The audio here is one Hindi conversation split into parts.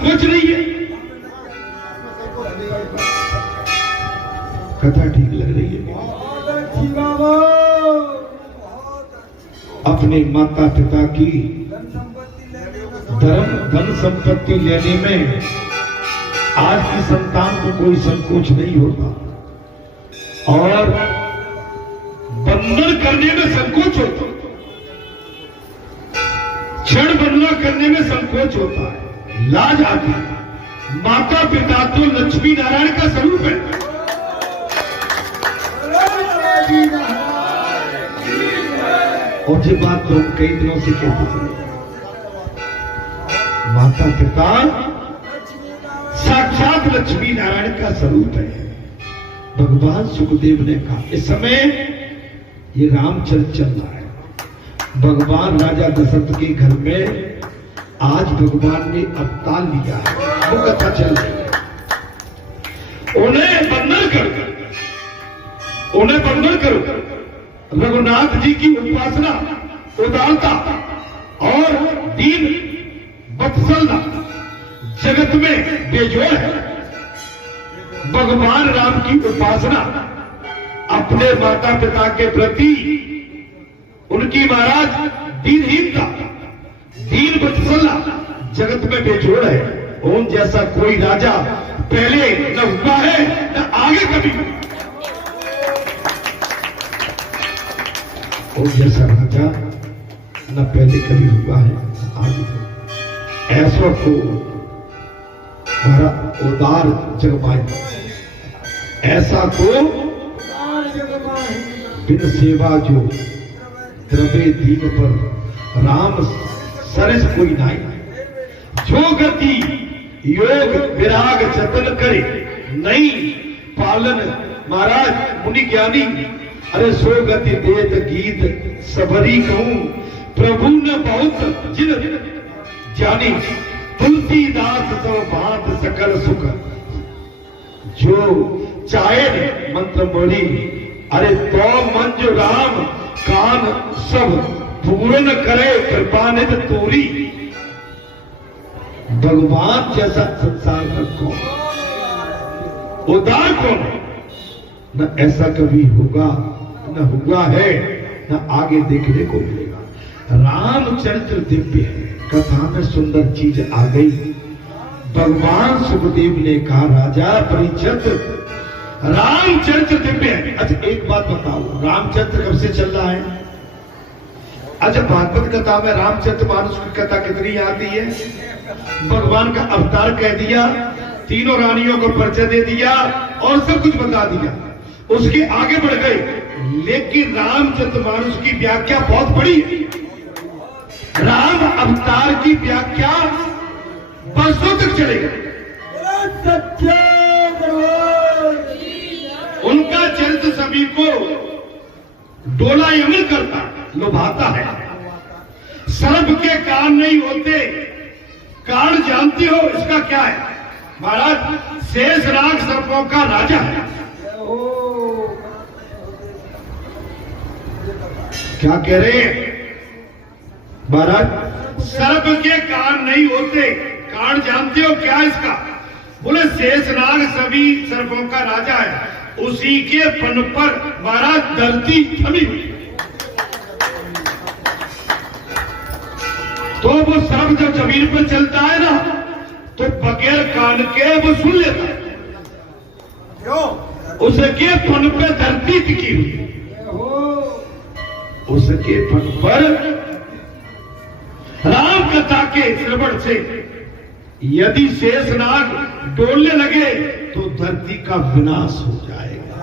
संकोच नहीं है। कथा ठीक लग रही है? अपने माता पिता की धन संपत्ति लेने में आज की संतान को कोई संकोच नहीं होता और बंधन करने में संकोच होता, क्षण बंधना करने में संकोच होता है, लाज आती है। माता पिता तो लक्ष्मी नारायण का स्वरूप है। और ये बात तो हम कई दिनों से कहते थे, माता पिता साक्षात लक्ष्मी नारायण का स्वरूप है। भगवान सुखदेव ने कहा, इस समय ये रामचरित चल रहा है, भगवान राजा दशरथ के घर में आज भगवान ने अवतार लिया है, वो कथा चल रही है। उन्हें बंधन करो, रघुनाथ जी की उपासना, उदारता और दीन वत्सलता जगत में बेजोड़ है। भगवान राम की उपासना अपने माता पिता के प्रति उनकी महाराज दीनहीनता, दीन वत्सलता जगत में बेजोड़ है। ओम जैसा कोई राजा पहले न हुआ है न आगे कभी। ओम जैसा राजा न पहले कभी हुआ है आगे। ऐसा को हमारा उदार जगमाए, ऐसा को बिन सेवा जो द्रवे दीन पर राम सरस कोई नाई। जो गति योग विराग जतन करे नहीं पालन महाराज मुनि ज्ञानी। अरे सो गति देत गीत सबरी कहूं प्रभु न बहुत जिन जानी। तुलसीदास सब भांत सकल सुख जो चाहे मंत्र मोरी। अरे तो मंज राम कान सब पूर्ण करे कृपा निध तोरी। भगवान जैसा संसार में कौन, उदार कौन है? न ऐसा कभी होगा, न हुआ है, न आगे देखने को मिलेगा। रामचरित्र दिव्य है, कथा में सुंदर चीज आ गई। भगवान सुखदेव ने कहा, राजा परीक्षित रामचरित्र दिव्य है। अच्छा एक बात बताओ, रामचरित्र कब से चल रहा है? अच्छा भागवत कथा में रामचरित्र मानस की कथा कितनी आती है? भगवान का अवतार कह दिया, तीनों रानियों को परिचय दे दिया और सब कुछ बता दिया, उसके आगे बढ़ गए। लेकिन रामचरितमानस की व्याख्या बहुत बड़ी है। राम अवतार की व्याख्या वर्षों तक चलेगी। उनका चरित्र सभी को डोलायमान करता, लुभाता है। सर्प के कान नहीं होते, कान जानते हो इसका क्या है? महाराज शेषनाग सर्पों का राजा है। क्या कह रहे हैं महाराज? सर्प के कान नहीं होते, कान जानते हो क्या इसका? बोले शेषनाग सभी सर्पों का राजा है, उसी के फन पर महाराज धरती थमी हुई। तो वो सर्प जब जमीन पर चलता है ना, तो बगैर कान के वो सुन लेता है। क्यों? उसके फन पे धरती टिकी हुई, उसके फन पर राम कथा के श्रवण से यदि शेषनाग डोलने लगे तो धरती का विनाश हो जाएगा।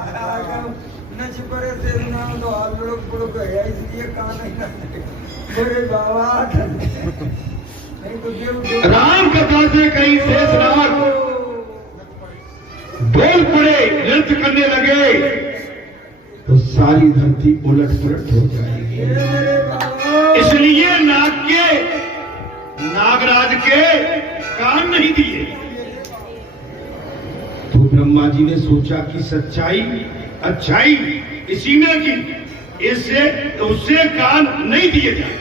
राम कथा से कहीं शेषनाग डोल पड़े, नृत्य करने लगे तो सारी धरती उलट पुलट हो जाएगी। इसलिए नागराज के कान नहीं दिए। तो ब्रह्मा जी ने सोचा कि सच्चाई अच्छाई इसी में की, इससे उससे कान नहीं दिए जाए।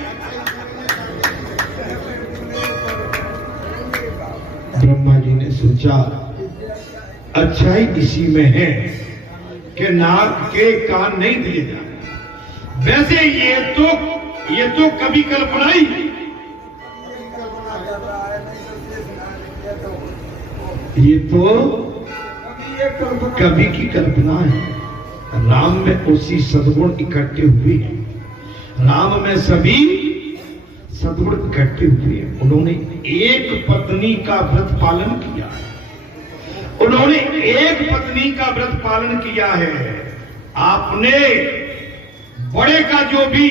ब्रह्मा जी ने सोचा अच्छाई इसी में है कि नाक के कान नहीं दिए जा रहे। वैसे ये तो कभी कल्पना ही, ये तो कभी की कल्पना है। राम में उसी सद्गुण इकट्ठे हुए हैं। राम में सभी सद्गुण इकट्ठे हुए हैं। उन्होंने एक पत्नी का व्रत पालन किया है। उन्होंने एक पत्नी का व्रत पालन किया है। आपने बड़े का जो भी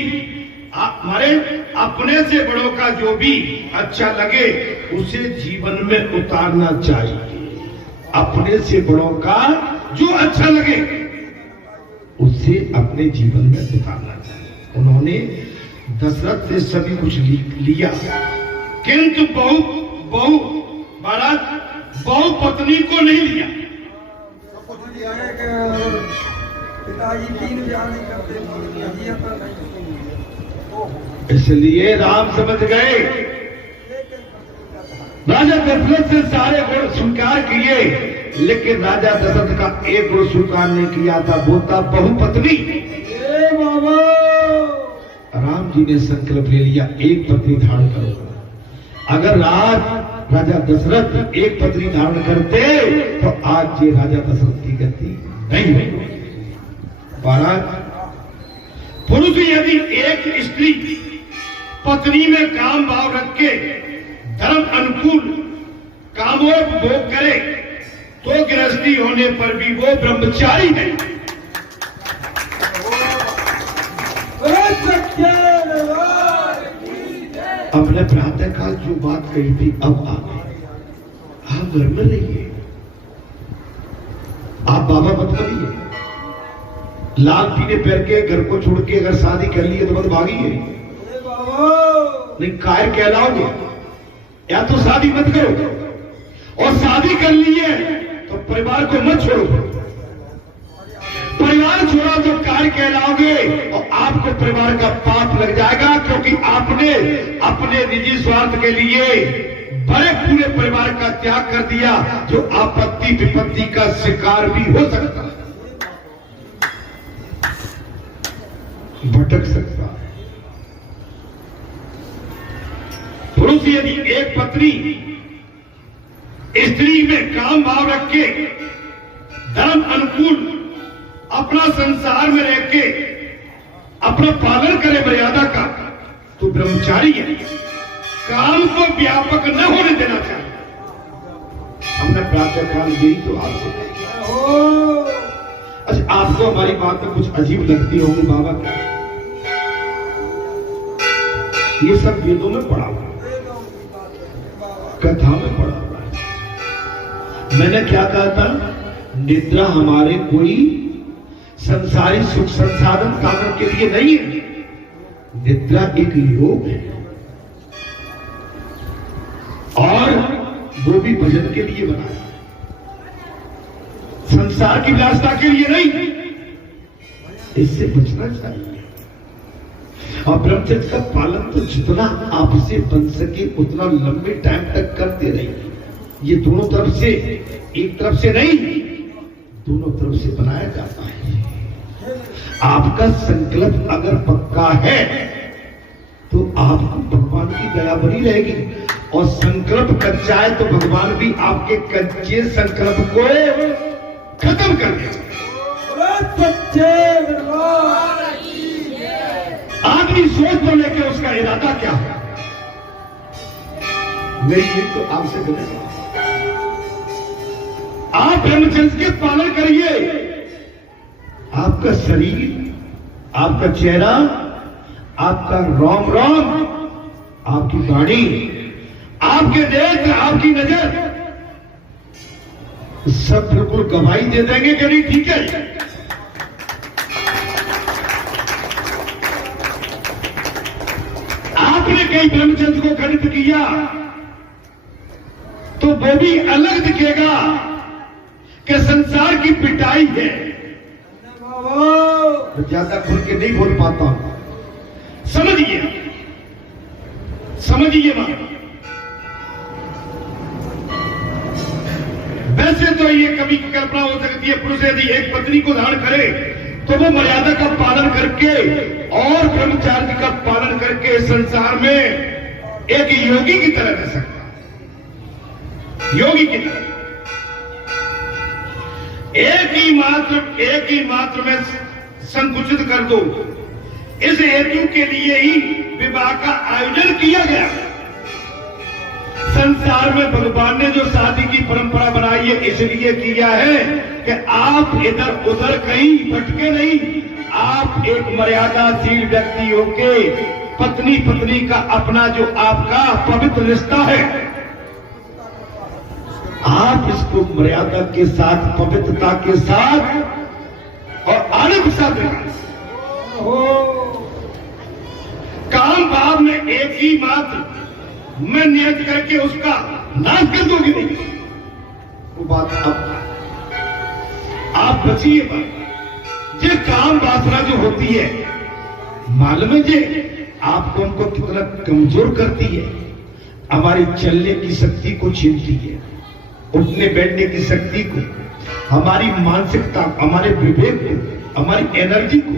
हमारे अपने से बड़ों का जो भी अच्छा लगे उसे जीवन में उतारना चाहिए। अपने से बड़ों का जो अच्छा लगे उसे अपने जीवन में उतारना चाहिए। उन्होंने दशरथ से सभी कुछ लिया, किंतु बहु पत्नी को नहीं लिया। पिताजी 3 ब्याह नहीं करते, इसलिए राम समझ गए। राजा दशरथ से सारे गुण स्वीकार किए, लेकिन राजा दशरथ का एक गुण स्वीकार नहीं किया था, वो था बहुपत्नी। बाबा राम जी ने संकल्प ले लिया एक पत्नी धारण करो। अगर राजा दशरथ एक पत्नी धारण करते तो आज ये राजा दशरथ की गति नहीं होगी। पुरुष यदि एक स्त्री पत्नी में काम भाव रख के धर्म अनुकूल कामोपभोग करे तो गृहस्थी होने पर भी वो ब्रह्मचारी है। हमने प्रातः काल जो बात कही थी अब आ गई। आप घर में रहिए, आप बाबा मत बनिए। लाल पीले पैर के घर को छोड़ के अगर शादी कर ली है तो मत भागिए, नहीं कायर कहलाओगे। या तो शादी मत करो, और शादी कर ली है तो परिवार को मत छोड़ो। परिवार छोड़ा तो कार्य कहलाओगे और आपको परिवार का पाप लग जाएगा, क्योंकि आपने अपने निजी स्वार्थ के लिए बड़े पूरे परिवार का त्याग कर दिया, जो आपत्ति विपत्ति का शिकार भी हो सकता है, भटक सकता है। पुरुष यदि एक पत्नी स्त्री में काम भाव रख के धर्म अनुकूल अपना संसार में रह के अपना पालन करे मर्यादा का, तो ब्रह्मचारी है। काम को व्यापक न होने देना चाहिए। हमने प्रातः काल यही तो आपको। अच्छा, आपको हमारी बात में कुछ अजीब लगती होगी बाबा, ये सब वेदों में पढ़ा हुआ, कथा में पढ़ा हुआ है। मैंने क्या कहा था, निद्रा हमारे कोई संसारी सुख संसाधन कामन के लिए नहीं है। निद्रा एक योग है, और वो भी भजन के लिए बनाया, संसार की विलासता के लिए नहीं। इससे बचना चाहिए। और ब्रह्मचर्य का पालन तो जितना आपसे बन सके उतना लंबे टाइम तक करते रहिए। ये दोनों तरफ से, एक तरफ से नहीं, दोनों तरफ से बनाया जाता है। आपका संकल्प अगर पक्का है तो आपको भगवान की दया बनी रहेगी, और संकल्प कच्चा है तो भगवान भी आपके कच्चे संकल्प को खत्म कर देगा। आदमी सोच तो लेके उसका इरादा क्या है। मेरी ये तो आपसे बोलेगा, आप ब्रह्मचर्य के पालन करिए। आपका शरीर, आपका चेहरा, आपका रोम रोम, आपकी वाणी, आपके नेत्र, आपकी नजर, सब बिल्कुल गवाही दे देंगे कि नहीं ठीक है। आपने कहीं ब्रह्मचर्य को खंडित किया तो वो भी अलग दिखेगा कि संसार की पिटाई है। ज्यादा खुल के नहीं बोल पाता हूं, समझिए वैसे तो ये कभी कल्पना हो सकती है, पुरुष यदि एक पत्नी को धारण करे तो वो मर्यादा का पालन करके और ब्रह्मचार्य का पालन करके संसार में एक योगी की तरह रह सकता है, योगी की तरह। एक ही मात्र में संकुचित कर दो, इस हेतु के लिए ही विवाह का आयोजन किया गया। संसार में भगवान ने जो शादी की परंपरा बनाई है इसलिए किया है कि आप इधर उधर कहीं भटके नहीं, आप एक मर्यादाशील व्यक्ति होके पत्नी पत्नी का अपना जो आपका पवित्र रिश्ता है, आप इसको मर्यादा के साथ, पवित्रता के साथ और आनंद के साथ काम भाव में एक ही मात्र मैं नियत करके उसका नाश कर दोगे नहीं, वो बात अब आप बचिए। बात ये काम वासना जो होती है, मालूम है जे आपको हमको कितना कमजोर करती है, हमारी चलने की शक्ति को छीनती है, उठने बैठने की शक्ति को, हमारी मानसिकता, हमारे विवेक को, हमारी एनर्जी को,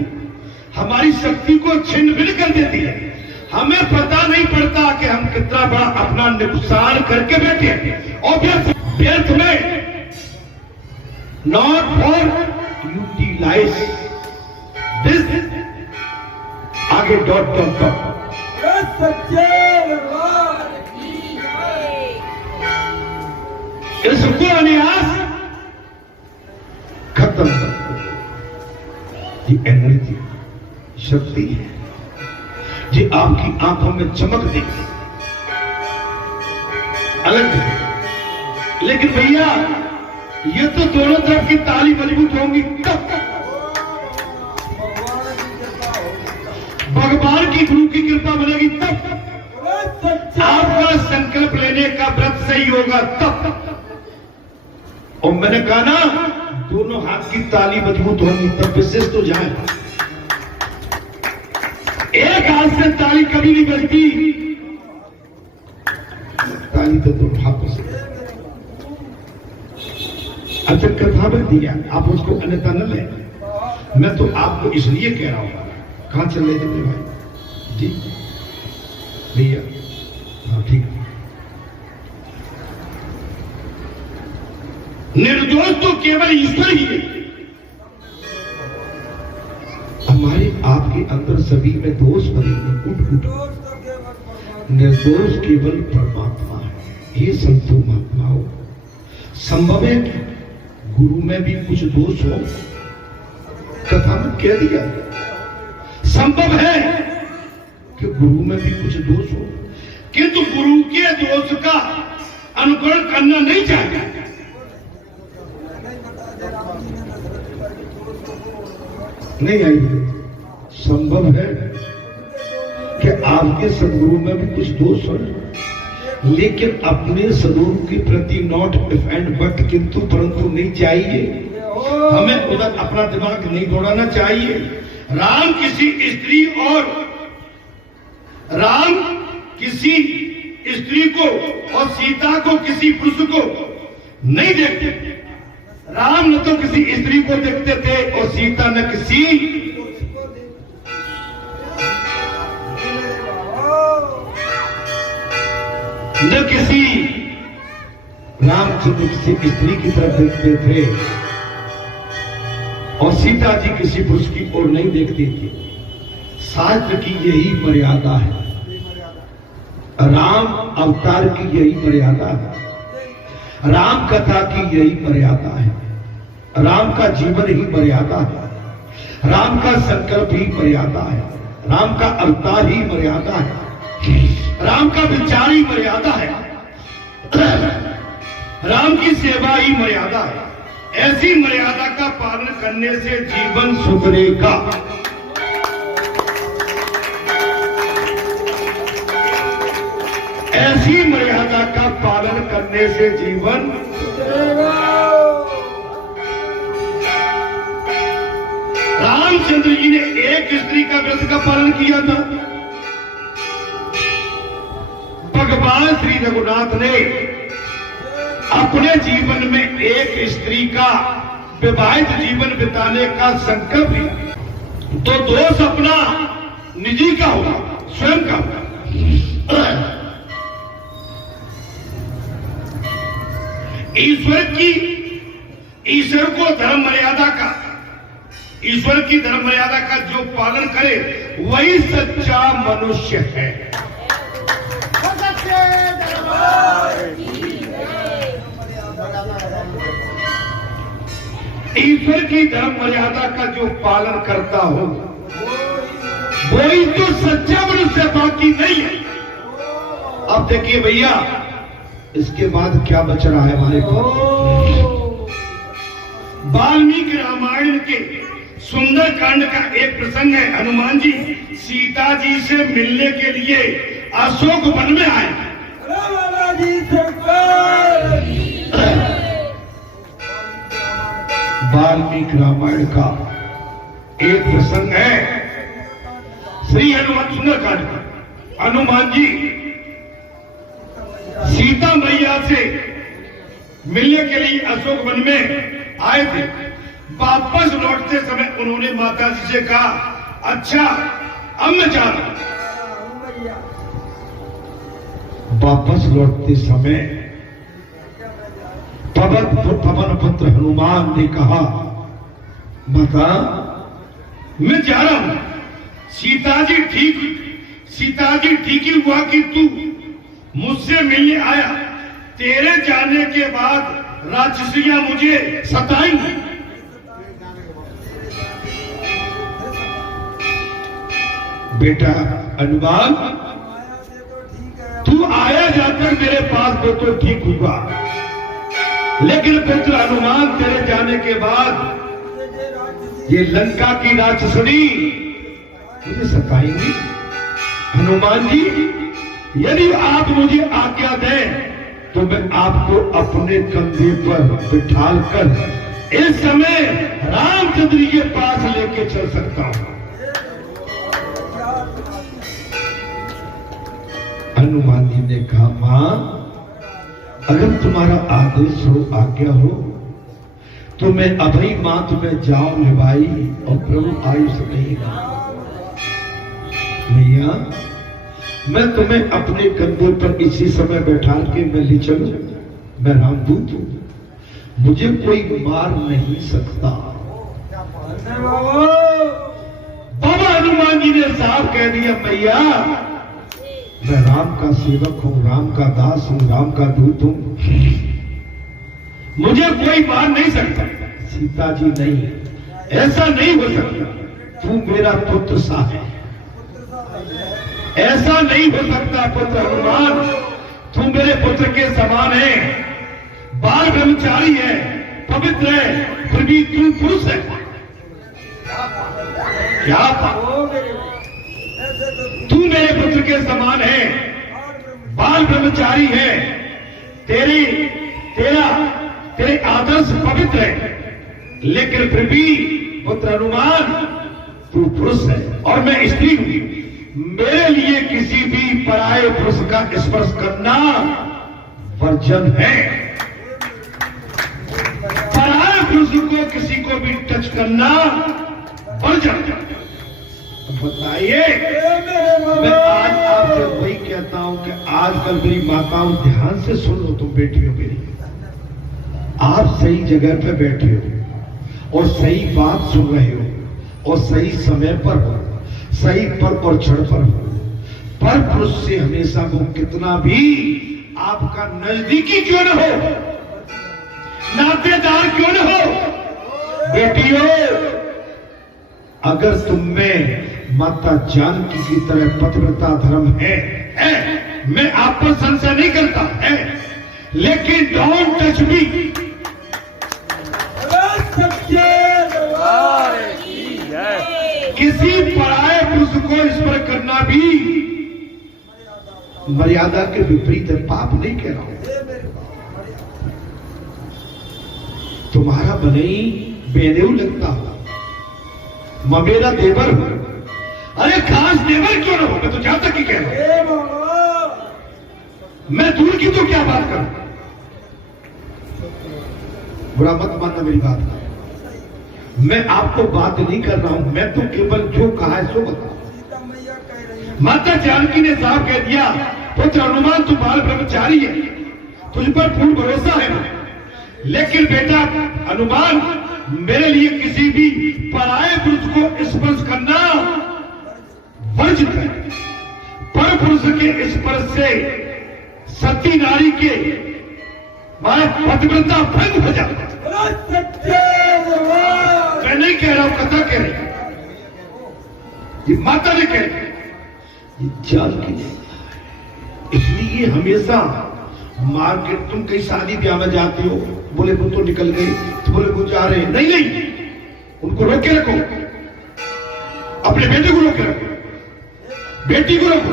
हमारी शक्ति को छिन्न भिन्न कर देती है। हमें पता नहीं पड़ता कि हम कितना बड़ा अपना नुकसान करके बैठे हैं और व्यर्थ में नॉट फॉर यूटिलाइज दिस आगे डॉट डॉट डॉट इसको अन्यास खत्म कर दो। ये एनर्जी शक्ति है जी, आपकी आंखों में चमक देगी, अलग देगी। लेकिन भैया ये तो दोनों तरफ की ताली मजबूत होंगी तब, भगवान की गुरु की कृपा बनेगी तब, आपका संकल्प लेने का व्रत सही होगा तब। और मैंने कहा ना, दोनों हाथ की ताली मजबूत होंगी तब विशेष तो जाए। एक हाथ से ताली कभी नहीं बजती, ताली तो दोनों हाथों से। अच्छा कथा में दिया, आप उसको अन्यथा न लें, मैं तो आपको इसलिए कह रहा हूं। कहां चल रहे थे मेरे भाई जी? भैया हाँ ठीक है। निर्दोष तो केवल ईश्वर ही है, हमारे आपके अंदर सभी में दोष भरे उठ निर्दोष केवल परमात्मा है। ये संतो महात्माओं, संभव है कि गुरु में भी कुछ दोष हो, कथा में कह दिया। संभव है कि गुरु में भी कुछ दोष हो, किंतु गुरु के दोष का अनुकरण करना नहीं चाहिए। नहीं आई, संभव है कि आपके सदगुरु में भी कुछ दोष हो, लेकिन अपने सदगुरु के प्रति नॉट इफ एंड बट किंतु परंतु नहीं चाहिए। हमें उधर अपना दिमाग नहीं दौड़ाना चाहिए। राम किसी स्त्री को और सीता को किसी पुरुष को नहीं देखते। राम न तो किसी स्त्री को देखते थे और सीता न किसी रामचंद्र किसी स्त्री की तरफ देखते थे और सीता जी किसी पुरुष की ओर नहीं देखती थी। शास्त्र की यही मर्यादा है, राम अवतार की यही मर्यादा है, राम कथा की यही मर्यादा है, राम का जीवन ही मर्यादा है, राम का संकल्प ही मर्यादा है, राम का अवतार ही मर्यादा है, राम का विचार ही मर्यादा है, राम की सेवा ही मर्यादा है। ऐसी मर्यादा का पालन करने से जीवन सुधरेगा। ऐसी मर्यादा का पालन करने से जीवन रामचंद्र जी ने एक स्त्री का व्रत का पालन किया था। भगवान श्री रघुनाथ ने अपने जीवन में एक स्त्री का विवाहित जीवन बिताने का संकल्प लिया तो दोष अपना निजी का होगा, स्वयं का होगा। ईश्वर को धर्म मर्यादा का, ईश्वर की धर्म मर्यादा का जो पालन करे वही सच्चा मनुष्य है। ईश्वर की धर्म मर्यादा का जो पालन करता हो वही तो सच्चा मनुष्य, बाकी नहीं है। अब देखिए भैया, इसके बाद क्या बच रहा है हमारे पास। वाल्मीकि रामायण के सुंदर कांड का एक प्रसंग है। हनुमान जी सीता जी से मिलने के लिए अशोक वन में आए। वाल्मीकि रामायण का एक प्रसंग है श्री हनुमान सुंदरकांड का। हनुमान जी सीता मैया से मिलने के लिए अशोक वन में आए थे। वापस लौटते समय उन्होंने माता जी से कहा, अच्छा अब मैं जा रहा हूं। वापस लौटते समय पवन पुत्र हनुमान ने कहा, माता मैं जा रहा हूं। सीता जी ठीक ही हुआ कि तू मुझसे मिलने आया। तेरे जाने के बाद राक्षसियां मुझे सताएंगी। बेटा हनुमान, तू आया जाकर मेरे पास वो तो ठीक हुआ, लेकिन पुत्र हनुमान तेरे जाने के बाद ये लंका की राक्षसनी मुझे सताएंगी। हनुमान जी, यदि आप मुझे आज्ञा दें तो मैं आपको अपने कंधे पर बिठाल कर इस समय रामचंद्र के पास लेके चल सकता हूं। हनुमान जी ने कहा, मां अगर तुम्हारा आदेश हो, आज्ञा हो तो मैं अभई मां तुम्हें जाओ निभाई और प्रभु आयुष देगा। भैया मैं तुम्हें अपने कंधे पर इसी समय बैठा के मैं ले चलूं। मैं रामदूत हूं, मुझे कोई मार नहीं सकता। बाबा हनुमान जी ने साफ कह दिया, भैया मैं राम का सेवक हूं, राम का दास हूं, राम का दूत हूं, मुझे कोई मार नहीं सकता। सीता जी नहीं, ऐसा नहीं हो सकता, तू मेरा पुत्र सा है, ऐसा नहीं हो सकता। पुत्र हनुमान, तू मेरे पुत्र के समान है, बाल ब्रह्मचारी है, पवित्र है, फिर भी तू पुरुष है। क्या तू मेरे पुत्र के समान है, बाल ब्रह्मचारी है, तेरे आदर्श पवित्र है, लेकिन फिर भी पुत्र हनुमान तू पुरुष है और मैं स्त्री हूं। मेरे लिए किसी भी पराये पुरुष का स्पर्श करना वर्जन है। पराये पुरुष को किसी को भी टच करना वर्जन है। बताइए, मैं आज आपसे वही कहता हूं कि आजकल मेरी माताओं ध्यान से सुन लो, तुम बेटियों मेरी, आप सही जगह पे बैठे हो और सही बात सुन रहे हो और सही समय पर हो, सही पर और क्षण पर हो। पर पुरुष से हमेशा वो कितना भी आपका नजदीकी क्यों न हो, नातेदार क्यों न हो, बेटियों अगर तुम में माता जानकी की तरह पतिव्रता धर्म है, मैं आप पर संशय नहीं करता है, लेकिन डोंट टच मी। किसी पराये पुरुष को स्पर्श करना भी मर्यादा के विपरीत है, पाप नहीं कह रहा हूं। तुम्हारा भले ही बेदेव लगता हो, मेरा देवर हो, अरे खास देवर क्यों ना हो, मैं तो जहां तक ही कह रहा हूं, मैं दूर की तो क्या बात करूं। बुरा मत मानना मेरी बात का। मैं आपको बात नहीं कर रहा हूं, मैं तो केवल जो कहा है सो बता। सीता मैया कह रही है। माता जानकी ने साफ कह दिया, पुत्र हनुमान तू बाल ब्रह्मचारी है, तुझ पर पूर्ण भरोसा है, लेकिन बेटा हनुमान मेरे लिए किसी भी पराये पुरुष को स्पर्श करना वर्जित है। पर पुरुष के स्पर्श से सती नारी के पतिव्रता भंग हो जाता है। मैं नहीं कह रहा हूं, कथा कह रही है, ये माता ने कह रही, ये जानकी ने। इसलिए हमेशा मार्केट, तुम कहीं शादी ब्याह में जाते हो, बोले वो तो निकल गई, तो बोले वो जा रहे हैं, नहीं नहीं, उनको रोक के रखो, अपने बेटे को रोक के रखो, बेटी को रोको।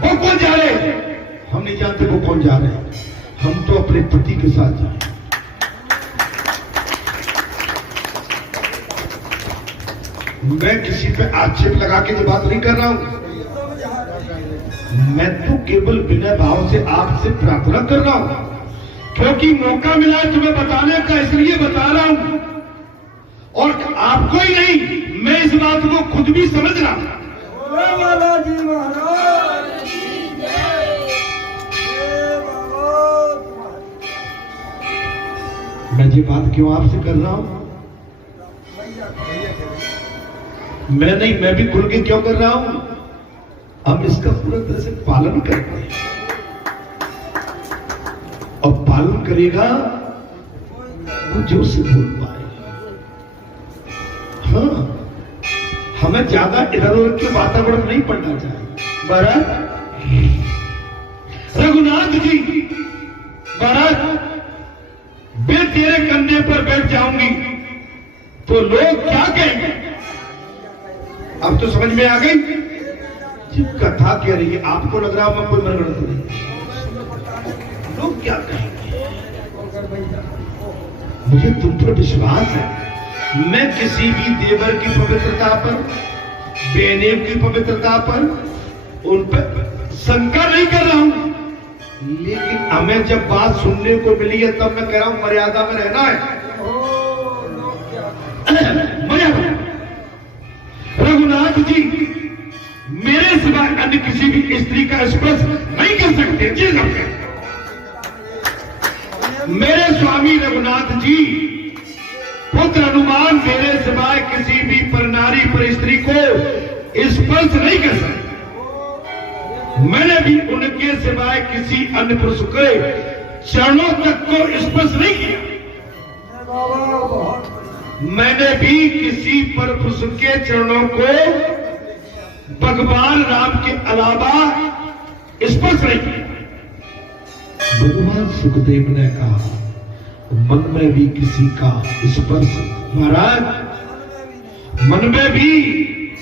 वो कौन जा रहे हैं हम नहीं जानते, वो कौन जा रहे हैं, हम तो अपने पति के साथ जा रहे हैं। मैं किसी पे आक्षेप लगा के जो बात नहीं कर रहा हूं, मैं तो केवल बिना भाव से आपसे प्रार्थना कर रहा हूं, क्योंकि मौका मिला है तुम्हें बताने का, इसलिए बता रहा हूं। और आपको ही नहीं, मैं इस बात को खुद भी समझ रहा हूं। बालाजी महाराज मैं ये बात क्यों आपसे कर रहा हूं? मैं नहीं, मैं भी खुल के क्यों कर रहा हूं? हम इसका पूरा तरह से पालन करते हैं, और पालन करेगा वो जो से बोल पाए। हाँ, हमें ज्यादा इधर उधर के वातावरण नहीं पड़ना चाहिए। महाराज रघुनाथ जी, महाराज मैं तेरे कंधे पर बैठ जाऊंगी तो लोग क्या कहेंगे? अब तो समझ में आ गई जी कथा कह रही है। आपको लग रहा मैं कोई मनगढ़ंत नहीं, लोग क्या कहेंगे? मुझे तुम पर विश्वास है, मैं किसी भी देवर की पवित्रता पर, बेनेब की पवित्रता पर, उन पर शंका नहीं कर रहा हूं, लेकिन हमें जब बात सुनने को मिली है तब मैं कह रहा हूं मर्यादा में रहना है। मर्यादा। रघुनाथ जी मेरे सिवा अन्य किसी भी स्त्री का स्पर्श नहीं कर सकते जी सकते। मेरे स्वामी रघुनाथ जी, पुत्र हनुमान मेरे सिवाय किसी भी परनारी पर स्त्री को स्पर्श नहीं कर सकते। मैंने भी उनके सिवाय किसी अन्य पुरुष के चरणों तक को स्पर्श नहीं किया। मैंने भी किसी पर पुरुष के चरणों को भगवान राम के अलावा स्पर्श नहीं किया। भगवान सुखदेव ने कहा मन में भी किसी का स्पर्श, महाराज मन में भी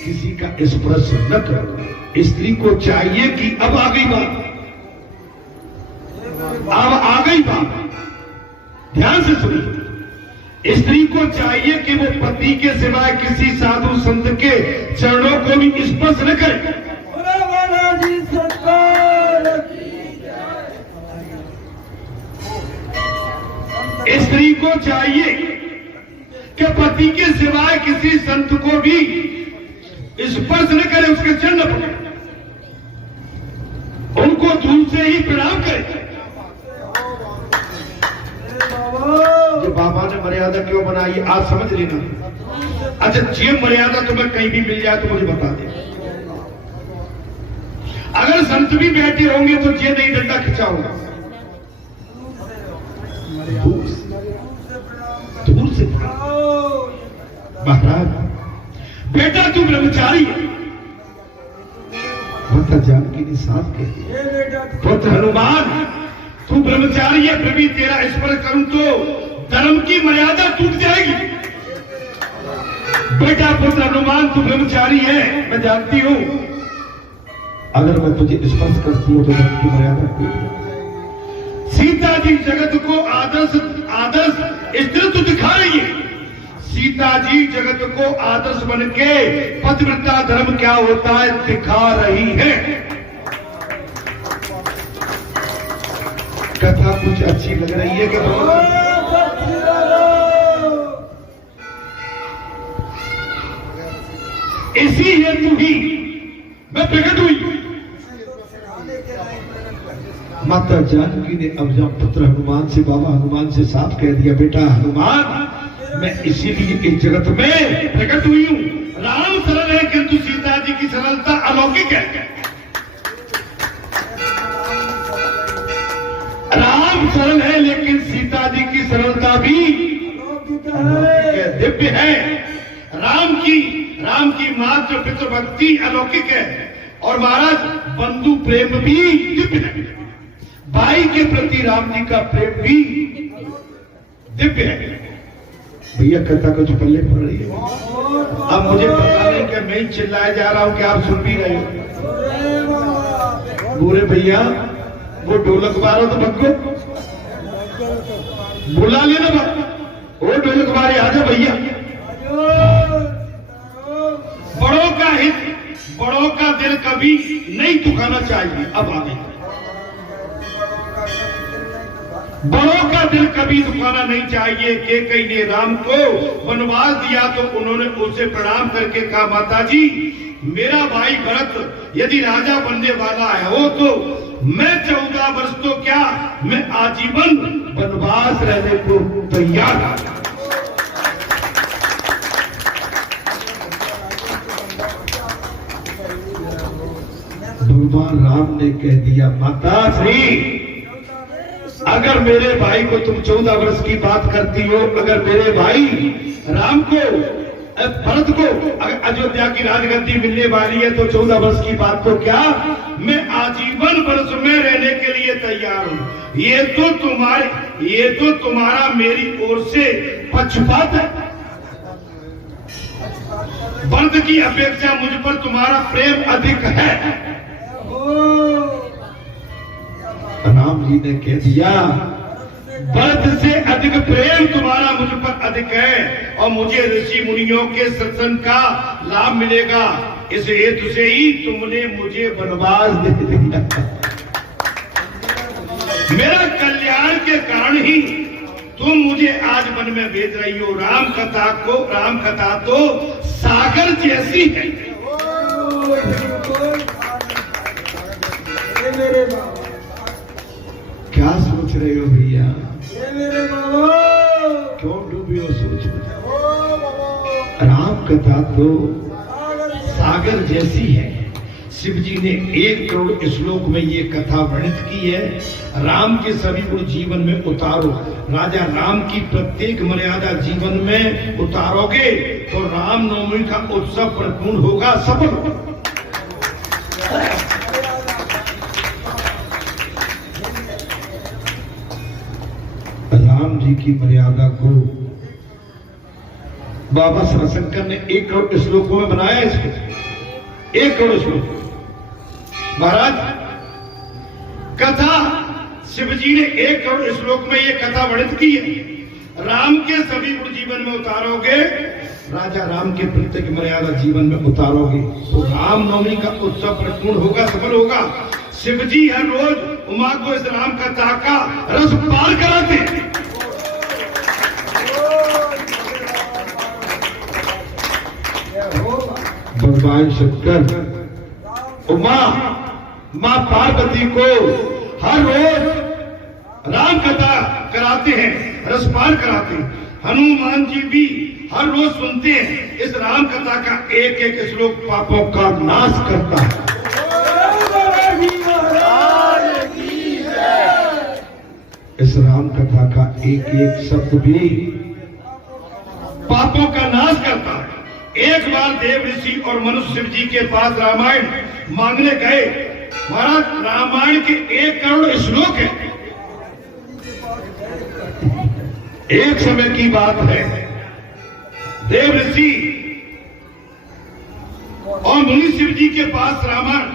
किसी का स्पर्श न करो। स्त्री को चाहिए कि अब आ गई बात, अब आ गई बात, ध्यान से सुनिए। स्त्री को चाहिए कि वो पति के सिवाय किसी साधु संत के चरणों को भी स्पर्श न करे। स्त्री को चाहिए कि पति के सिवाय किसी संत को भी स्पर्श न करे, उसके चरण पकड़े, उनको दूर से ही प्रणाम करे। जो बाबा ने मर्यादा क्यों बनाई है आज समझ लेना। अच्छा, ये मर्यादा तुम्हें कहीं भी मिल जाए तो मुझे बता दे। अगर संत भी बैठे होंगे तो ये नहीं डंडा खिंचा होगा, दूर से महाराज बेटा तू ब्रह्मचारी है। माता जानकी ने साफ कह दिया, पुत्र हनुमान तू ब्रह्मचारी है, फिर भी तेरा स्पर्श करूं तो धर्म की मर्यादा टूट जाएगी। बेटा पुत्र हनुमान तू ब्रह्मचारी है, मैं जानती हूं, अगर मैं तुझे स्पर्श करती हूं तो धर्म की मर्यादा टूट जाएगी। सीता जी जगत को आदर्श स्त्रीत्व दिखा रही है। सीता जी जगत को आदर्श बन के पतिव्रता धर्म क्या होता है दिखा रही है। कथा कुछ अच्छी लग रही है कि इसी हेतु ही मैं प्रकट हुई। माता जानकी ने अब जब पुत्र हनुमान से, बाबा हनुमान से साफ कह दिया, बेटा हनुमान मैं इसीलिए इस जगत में प्रकट हुई हूं। राम सरल है किंतु सीता जी की सरलता अलौकिक है। राम सरल है लेकिन सीता जी की सरलता भी अलौकिक है, दिव्य है। राम की मातृ पितृभक्ति अलौकिक है और महाराज बंधु प्रेम भी दिव्य है। भाई के प्रति राम जी का प्रेम भी दिव्य है। भैया कथा कुछ पल्ले पड़ रही है। अब मुझे पता नहीं कि मैं ही चिल्लाए जा रहा हूं कि आप सुन भी रहे हो। बुरे भैया वो ढोलक बारो तो भगो बुला लेना, वो ढोलक बारे आजा भैया। बड़ों का हित, बड़ों का दिल कभी नहीं दुखाना चाहिए। अब आ गई, बड़ों का दिल कभी दुखाना नहीं चाहिए। कैकेयी ने राम को वनवास दिया तो उन्होंने उसे प्रणाम करके कहा, माता जी मेरा भाई भरत यदि राजा बनने वाला है हो तो मैं 14 वर्ष तो क्या मैं आजीवन वनवास रहने को तैयार हूं। भगवान राम ने कह दिया, माता श्री अगर मेरे भाई को तुम 14 वर्ष की बात करती हो, अगर मेरे भाई राम को, भरत को अयोध्या की राजगद्दी मिलने वाली है तो 14 वर्ष की बात तो क्या मैं आजीवन वर्ष में रहने के लिए तैयार हूं। ये तो तुम्हारा मेरी ओर से पक्षपात है। भरत की अपेक्षा मुझ पर तुम्हारा प्रेम अधिक है। राम जी ने कह दिया, भरत से अधिक प्रेम तुम्हारा मुझ पर अधिक है और मुझे ऋषि मुनियों के सत्संग का लाभ मिलेगा। इस हेतु से ही तुमने मुझे वनवास दे दिया। मेरा कल्याण के कारण ही तुम मुझे आज वन में भेज रही हो। राम कथा तो सागर जैसी है। क्या सोच रहे हो भैया? क्यों डूबे हो सोच में? राम कथा तो सागर जैसी है। शिव जी ने 1 करोड़ श्लोक में ये कथा वर्णित की है। राम के सभी गुण जीवन में उतारो। राजा राम की प्रत्येक मर्यादा जीवन में उतारोगे तो रामनवमी का उत्सव परिपूर्ण होगा, सफल होगा। राम जी की मर्यादा को बाबा शंकर ने 1 करोड़ श्लोकों में बनाया। इसको 1 करोड़ श्लोक महाराज कथा शिव जी ने 1 करोड़ श्लोक में ये कथा वर्णित की है। राम के सभी गुण जीवन में उतारोगे, राजा राम के प्रत्येक मर्यादा जीवन में उतारोगे तो रामनवमी का उत्सव परिपूर्ण होगा, सफल होगा। शिव जी हर रोज उमा को इस राम कथा का रस पार कराते हैं। भगवान शंकर उमा मां पार्वती को हर रोज राम कथा कराते हैं, रसपान कराते हैं। हनुमान जी भी हर रोज सुनते हैं। इस राम कथा का एक एक श्लोक पापों का नाश करता है। इस राम कथा का एक एक शब्द भी पापों का नाश करता है। एक बार देव ऋषि और मनुष्य शिव जी के पास रामायण मांगने गए। महाराज रामायण के 1 करोड़ श्लोक है। एक समय की बात है, देव ऋषि और मुनि शिव जी के पास रामायण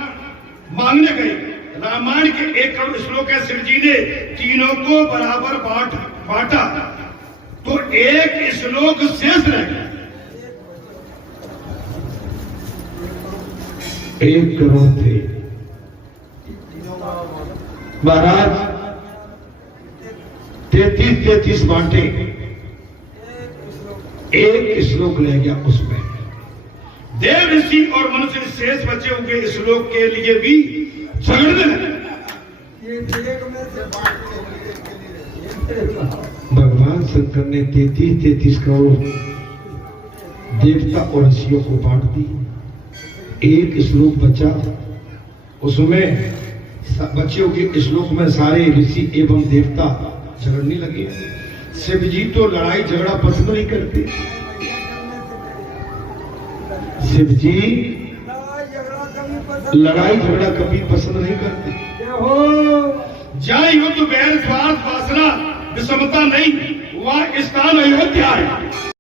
मांगने गए। रामायण के 1 करोड़ श्लोक है। शिव जी ने तीनों को बराबर बांटा तो एक श्लोक शेष रह गया। 1 करोड़ थे महाराज, 33 बांटे, एक श्लोक रह गया उसमें। देव ऋषि और मनुष्य शेष बचे हुए श्लोक के लिए भी झगड़ने लगे। ये एक में से भगवान शंकर ने 33 करोड़ देवता और ऋषियों को बांट दी। एक श्लोक बचा, उसमें बचे हुए श्लोक में सारे ऋषि एवं देवता झगड़ने लगे। शिव जी तो लड़ाई झगड़ा पसंद नहीं करते। शिव जी लड़ाई झगड़ा कभी पसंद नहीं करते। हो जय युद्ध वैर स्वार्थ वासना विषमता नहीं, वह स्थान अयोध्या है।